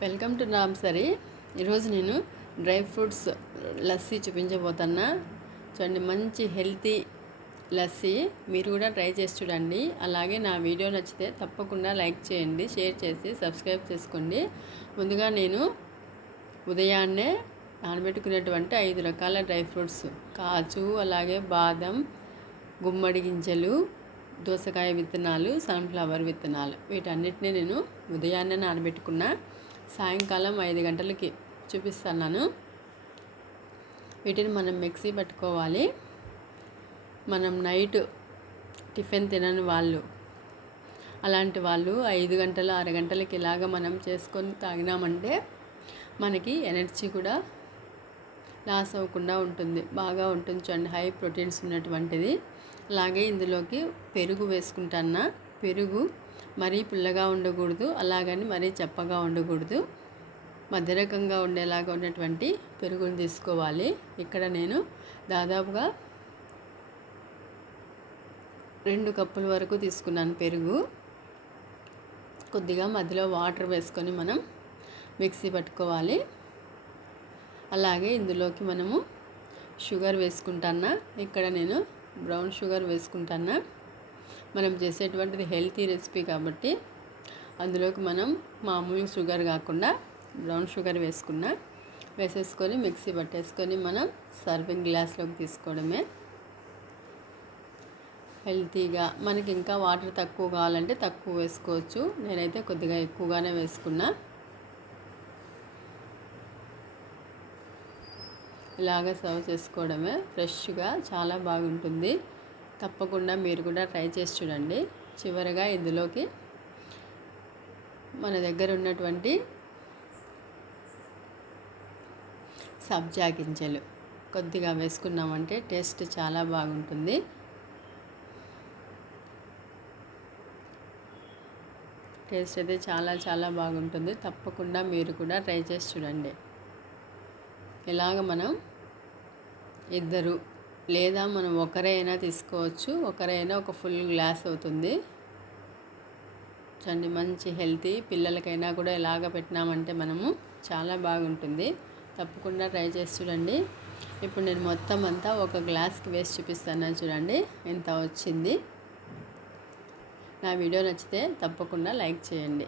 Welcome to నామ్సరీ ఈరోజు నేను dry fruits lassi చూపించబోతున్నా. చూడండి మంచి హెల్తీ లస్సీ. మీరు కూడా ట్రై చేసి చూడండి. అలాగే నా వీడియో నచ్చితే తప్పకుండా లైక్ చేయండి షేర్ చేసి సబ్స్క్రైబ్ చేసుకోండి. ముందుగా నేను ఉదయాన్నే నానబెట్టుకునేటువంటి ఐదు రకాల డ్రై ఫ్రూట్స్. కాజు అలాగే బాదం గుమ్మడి గింజలు దోసకాయ విత్తనాలు సన్ఫ్లవర్ విత్తనాలు. వీటన్నిటిని నేను ఉదయాన్నే నానబెట్టుకున్నా. సాయంకాలం ఐదు గంటలకి చూపిస్తున్నాను. వీటిని మనం మిక్సీ పట్టుకోవాలి. మనం నైట్ టిఫిన్ తినని వాళ్ళు అలాంటి వాళ్ళు ఐదు గంటల ఆరు గంటలకి ఇలాగ మనం చేసుకొని తాగినామంటే మనకి ఎనర్జీ కూడా లాస్ అవ్వకుండా ఉంటుంది బాగా ఉంటుంది చూడండి. హై ప్రోటీన్స్ ఉన్నటువంటిది. అలాగే ఇందులోకి పెరుగు వేసుకుంటాన్న పెరుగు మరీ పుల్లగా ఉండకూడదు అలాగని మరీ చప్పగా ఉండకూడదు. మధ్యరకంగా ఉండేలాగా ఉన్నటువంటి పెరుగును తీసుకోవాలి. ఇక్కడ నేను దాదాపుగా రెండు కప్పుల వరకు తీసుకున్నాను పెరుగు. కొద్దిగా మధ్యలో వాటర్ వేసుకొని మనం మిక్సీ పట్టుకోవాలి. అలాగే ఇందులోకి మనము షుగర్ వేసుకుంటానా? ఇక్కడ నేను బ్రౌన్ షుగర్ వేసుకుంటానా? మనం చేసేటువంటిది హెల్తీ రెసిపీ కాబట్టి అందులోకి మనం మామూలు షుగర్ కాకుండా బ్రౌన్ షుగర్ వేసుకున్నా వేసేసుకొని మిక్సీ పట్టేసుకొని మనం సర్వింగ్ గ్లాస్లోకి తీసుకోవడమే. హెల్తీగా మనకి ఇంకా వాటర్ తక్కువ కావాలంటే తక్కువ వేసుకోవచ్చు. నేనైతే కొద్దిగా ఎక్కువగానే వేసుకున్నా. ఇలాగ సర్వ్ చేసుకోవడమే. ఫ్రెష్గా చాలా బాగుంటుంది. తప్పకుండా మీరు కూడా ట్రై చేసి చూడండి. చివరగా ఇందులోకి మన దగ్గర ఉన్నటువంటి సబ్జా గింజలు కొద్దిగా వేసుకున్నామంటే టేస్ట్ చాలా బాగుంటుంది. టేస్ట్ అయితే చాలా చాలా బాగుంటుంది. తప్పకుండా మీరు కూడా ట్రై చేసి చూడండి. ఇలాగ మనం ఇద్దరు లేదా మనం ఒకరైనా తీసుకోవచ్చు. ఒకరైనా ఒక ఫుల్ గ్లాస్ అవుతుంది. చూడండి మంచి హెల్తీ పిల్లలకైనా కూడా ఇలాగ పెట్టినామంటే మనము చాలా బాగుంటుంది. తప్పకుండా ట్రై చేసి చూడండి. ఇప్పుడు నేను మొత్తం అంతా ఒక గ్లాస్కి వేసి చూపిస్తాను చూడండి ఎంత వచ్చింది. నా వీడియో నచ్చితే తప్పకుండా లైక్ చేయండి.